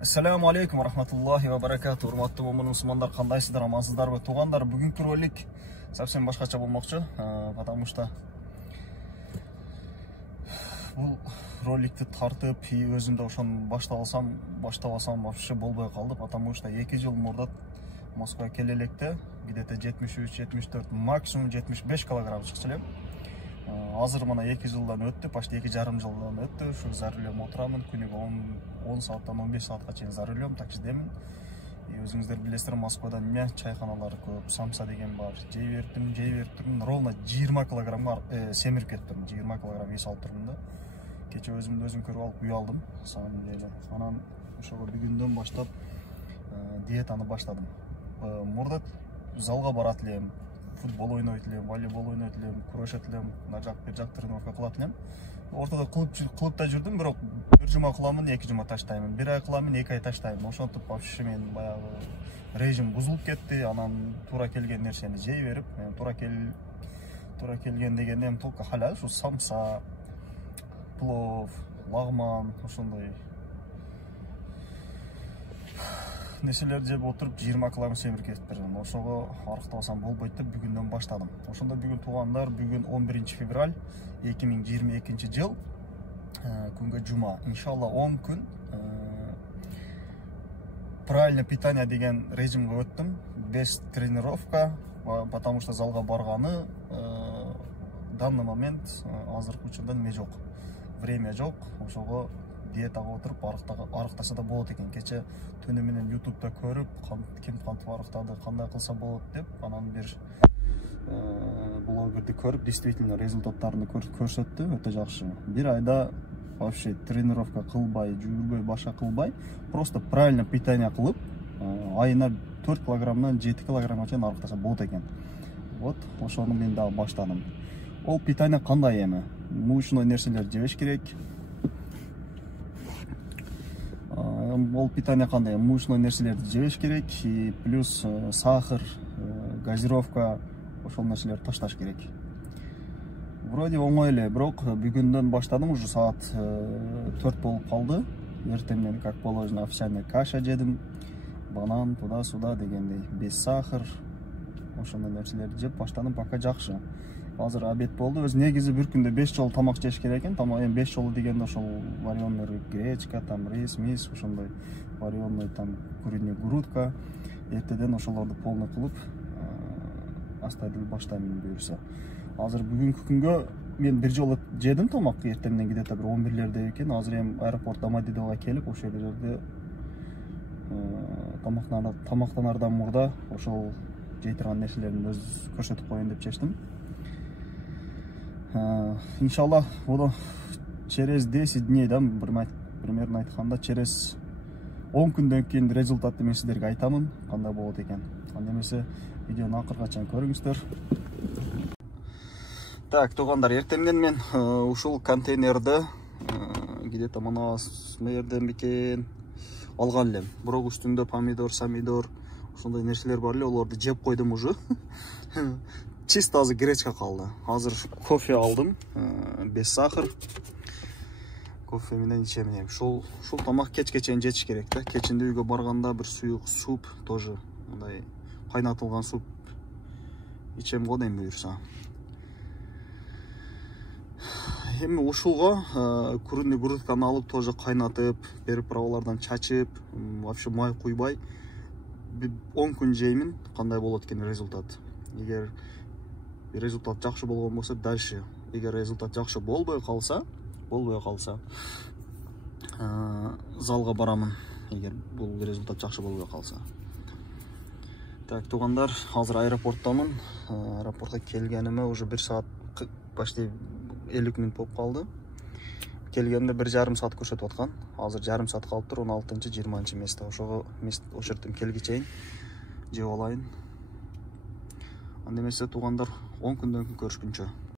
Ассаламу алейкум рахматуллахи ва баракату. Урматтуу момун мусулмандар, кандайсыздар, амансыздарбы? Туугандар, бүгүнкү ролик совсем башкача болмокчу, потому что бул роликти тартып, өзүм да ошону баштап алсам вообще болбой калды, потому что 2 жыл мурда Москвага келе электе где-то 73-74, максимум 75 килограмм чыкчу элем. Азыр мына 2 жылдан өттү, почти 2,5 жылдан өттү. Ушу за рулем отурамын, күнүгө 10 сааттан 15 саатка чейин за рулем, таксидемин. Өзүңүздөр билесиздер, Москвада эмне чайканалар көп, самса деген бар. Жей берип турдум, ровно 20 килограммга семирип кеттим, 20 килограмм вес алып турдум да. Кече өзүмдү өзүм көрүп алып уялдым, самом деле. Анан ошого бүгүндөн баштап диетаны баштадым. Мурда залга барат элем, футбол ойнойт элем, волейбол ойнойт элем, күрөшөт элем, мына жак бир жак тренировка кылат элем. Ортодо клубда жүрдүм, бирок бир жума кыламын, 2 жума таштаймын, бир ай кыламын, 2 ай таштаймын. Ошентип вообще мен баягы режим бузулуп кетти. Анан туура келген нерсени жей берип, туура келген дегенде эми только халал, ушу самса, плов, лагман, ошондой нерселерди жеп отуруп 20 килограмм семирип кетип бердим. Ошого арыктабасам болбойт деп бүгүндөн баштадым. Ошондо бүгүн туугандар, бүгүн 11 февраль 2022 жыл, күнгө жума. Иншалла 10 күн правильное питание деген режимге өттүм, без тренировка, потому что залга барганы данный момент азыркы учурда неме жок, время жок. Ошого диетага отуруп арыктаса да болот экен. Кече түнү менен ютубта көрүп, ким кантип арыктады, кандай кылса болот деп, анан бир блогерди көрүп, действительно результаттарын көрсөттү, өтө жакшы. Бир айда вообще тренировка кылбай, жүрбөй, башка кылбай, просто правильно питание кылып, айына 4 килограммдан 7 килограммга чейин арыктаса болот экен. Вот, ошону мен дагы баштадым. Ол питание кандай эми? Мучной нерселерди жебеш керек. Ол питание кандай? Мучной нерселерди жебеш керек, и плюс сахар, газировка, ошол нерселерди ташташ керек. Вроде оңой эле, бирок бүгүндөн баштадым, уже саат 4 болуп калды. Эртеңден как положено овсяная каша жедим, банан, туда-сюда дегендей, без сахар. Ошондой нерселерди жеп баштадым, пока жакшы. Азыр обед болду. Өз негизи бир күндө 5 жолу тамак жеш керек экен. Тамак эми 5 жолу дегенде ошол вареный гречка, там рис, мис, ошондой вареный там куриный грудка. Эртеден ошолорду полный кылып, астайдыл баштайм буюрса. Азыр бүгүнкү күнгө мен бир жолу жедим тамак, эртеңден где-то бир 11-лерде экен. Азыр эми аэропорт Домодедовго келип, ошол жерде тамактанардан мурда ошол жей турган нерселерин өз көрсөтүп коеюн деп чечтим. Иншалла, через 10 дней, да, примерно айтканда, через 10 күндөн кийин результатты мен сиздерге айтамын, кандай болот экен. Анда эмесе видеону акырга чейин көрүңүздөр. Так, туугандар, эртеңден мен ушул контейнерди где-то мына жерден бекен алган элем. Бирок үстүндө помидор, самидор, ошондой нерселер бар эле, олорду жеп койдум уже. Чисто азыр гречка калды. Азыр кофе алдым, без сахар. Кофе менен ичем. Ушул тамак кечке чейин жетиш керек да. Кечинде үйгө барганда бир суюк суп, тоже мындай кайнатылган суп ичем го эми буюрса. Эми ушулга куриный грудканы алып, тоже кайнатып, переправалардан чачып, вообще май куйбай 10 күн жеймин, кандай болот экен результат. Эгер результат жакшы болгон болсо дальше, эгер результат жакшы болбой калса, залга барамын, эгер бул результат жакшы болбой калса. Так, туугандар, азыр аэропорттамын. Аэропортко келгениме уже 1 саат почти 50 мүнөт болуп калды. Келгенде 1,5 саат көрсөтүп аткан. Азыр жарым саат калыптыр, 16-20 место. Ошого жерден келге чейин жеп алайын. Анда эмесе туугандар, 10 күндөн кийин көрүшкүнчө.